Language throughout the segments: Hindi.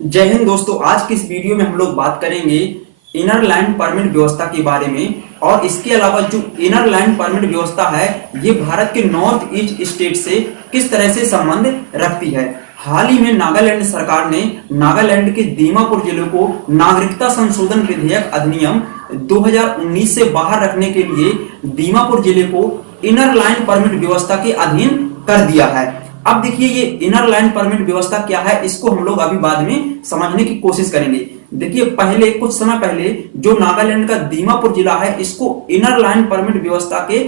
जय हिंद दोस्तों। आज की इस वीडियो में हम लोग बात करेंगे इनर लाइन परमिट व्यवस्था के बारे में। और इसके अलावा जो इनर लाइन परमिट व्यवस्था है ये भारत के नॉर्थ ईस्ट स्टेट से किस तरह से संबंध रखती है। हाल ही में नागालैंड सरकार ने नागालैंड के दीमापुर जिले को नागरिकता संशोधन विधेयक अधिनियम 2019 से बाहर रखने के लिए दीमापुर जिले को इनर लाइन परमिट व्यवस्था के अधीन कर दिया है। अब देखिए ये इनर लाइन परमिट व्यवस्था क्या है, इसको हम लोग अभी बाद में समझने की कोशिश करेंगे। देखिए पहले कुछ समय पहले जो नागालैंड का दीमापुर जिला है इसको इनर लाइन परमिट व्यवस्था के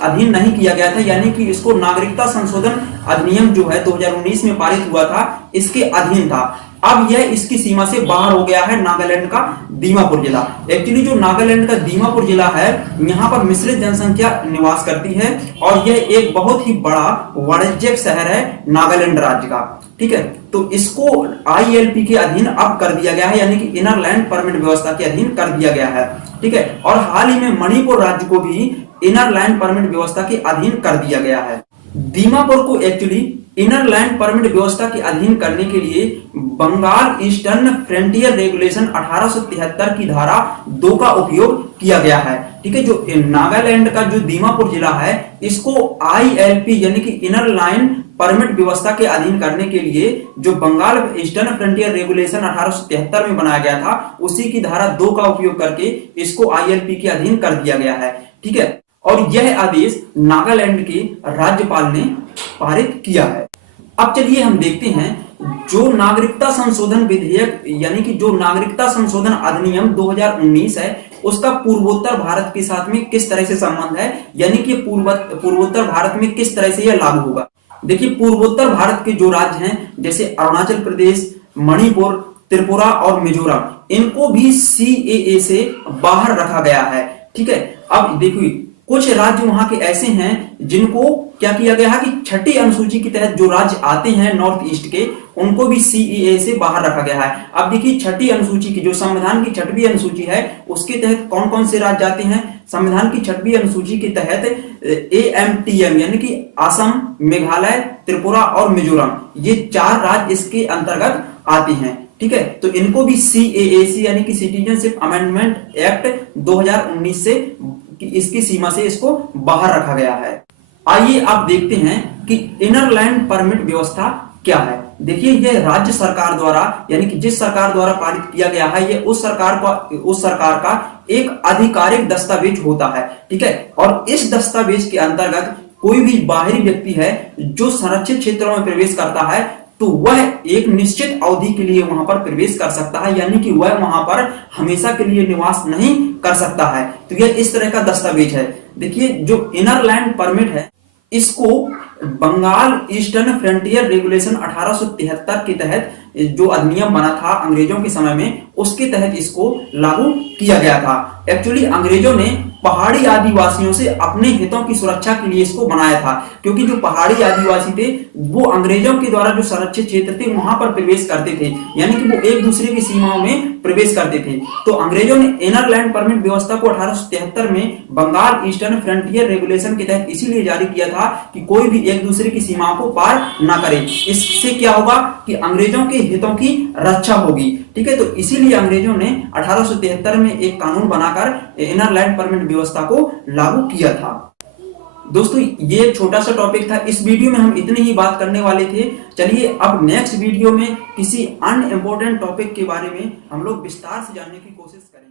अधीन नहीं किया गया था, यानी कि इसको नागरिकता संशोधन अधिनियम जो है 2019 में पारित हुआ था इसके अधीन था। अब यह इसकी सीमा से बाहर हो गया है नागालैंड का दीमापुर जिला। एक्चुअली जो नागालैंड का दीमापुर जिला है यहाँ पर मिश्रित जनसंख्या निवास करती है और यह एक बहुत ही बड़ा वाणिज्यिक शहर है नागालैंड राज्य का। ठीक है, तो इसको ILP के अधीन अब कर दिया गया है, यानी कि इनर लाइन परमिट व्यवस्था के अधीन कर दिया गया है। ठीक है, और हाल ही में मणिपुर राज्य को भी इनर लाइन परमिट व्यवस्था के अधीन कर दिया गया है। दीमापुर को एक्चुअली इनर लाइन परमिट व्यवस्था के अधीन करने के लिए बंगाल ईस्टर्न फ्रंटियर रेगुलेशन 1873 की धारा 2 का उपयोग किया गया है। ठीक है, जो नागालैंड का जो दीमापुर जिला है इसको ILP यानी कि इनर लाइन परमिट व्यवस्था के अधीन करने के लिए जो बंगाल ईस्टर्न फ्रंटियर रेगुलेशन 1873 में बनाया गया था उसी की धारा 2 का उपयोग करके इसको ILP के अधीन कर दिया गया है। ठीक है, और यह आदेश नागालैंड के राज्यपाल ने पारित किया है। अब चलिए हम देखते हैं जो नागरिकता संशोधन विधेयक यानी कि जो नागरिकता संशोधन अधिनियम 2019 है उसका पूर्वोत्तर भारत के साथ में किस तरह से संबंध है, यानी कि पूर्वोत्तर भारत में किस तरह से यह लागू होगा। देखिए पूर्वोत्तर भारत के जो राज्य हैं जैसे अरुणाचल प्रदेश, मणिपुर, त्रिपुरा और मिजोरम इनको भी CAA से बाहर रखा गया है। ठीक है, अब देखिए कुछ राज्य वहां के ऐसे हैं जिनको क्या किया गया है कि छठी अनुसूची के तहत जो राज्य आते हैं नॉर्थ ईस्ट के उनको भी CAA से बाहर रखा गया है। अब देखिए छठी अनुसूची की जो संविधान की छठवीं अनुसूची है उसके तहत कौन कौन से राज्य आते हैं। संविधान की छठवीं अनुसूची के तहत AMTM यानी कि असम, मेघालय, त्रिपुरा और मिजोरम ये 4 राज्य इसके अंतर्गत आते हैं। ठीक है, तो इनको भी CAA यानी कि सिटीजनशिप अमेंडमेंट एक्ट 2019 से इसकी सीमा से इसको बाहर रखा गया है। आइए आप देखते हैं कि इनर लाइन परमिट व्यवस्था क्या है। देखिए यह राज्य सरकार द्वारा यानी कि जिस सरकार द्वारा पारित किया गया है यह उस सरकार का एक आधिकारिक दस्तावेज होता है। ठीक है, और इस दस्तावेज के अंतर्गत कोई भी बाहरी व्यक्ति है जो संरक्षित क्षेत्रों में प्रवेश करता है तो वह एक निश्चित अवधि के लिए वहां पर प्रवेश कर सकता है, यानी कि वह वहां पर हमेशा के लिए निवास नहीं कर सकता है। तो यह इस तरह का दस्तावेज है। देखिए जो इनर लैंड परमिट है इसको बंगाल ईस्टर्न फ्रंटियर रेगुलेशन 1873 के तहत जो अधिनियम बना था अंग्रेजों के समय में उसके तहत इसको लागू किया गया था। एक्चुअली अंग्रेजों ने पहाड़ी आदिवासियों से अपने हितों की सुरक्षा के लिए इसको बनाया था, क्योंकि जो पहाड़ी आदिवासी थे वो अंग्रेजों के द्वारा जो संरक्षित क्षेत्र थे वहां पर प्रवेश करते थे, यानी कि वो एक दूसरे की सीमाओं में प्रवेश करते थे। तो अंग्रेजों ने इनर लैंड परमिट व्यवस्था को 1873 में बंगाल ईस्टर्न फ्रंटियर रेगुलेशन के तहत इसीलिए जारी किया था कि कोई भी एक दूसरे की सीमाओं को पार ना करे। इससे क्या होगा कि अंग्रेजों के हितों की रक्षा होगी। ठीक है, तो इसीलिए अंग्रेजों ने 1873 में एक कानून बनाकर इनर लैंड परमिट व्यवस्था को लागू किया था। दोस्तों ये छोटा सा टॉपिक था, इस वीडियो में हम इतनी ही बात करने वाले थे। चलिए अब नेक्स्ट वीडियो में किसी अन्य इंपॉर्टेंट टॉपिक के बारे में हम लोग विस्तार से जानने की कोशिश करेंगे।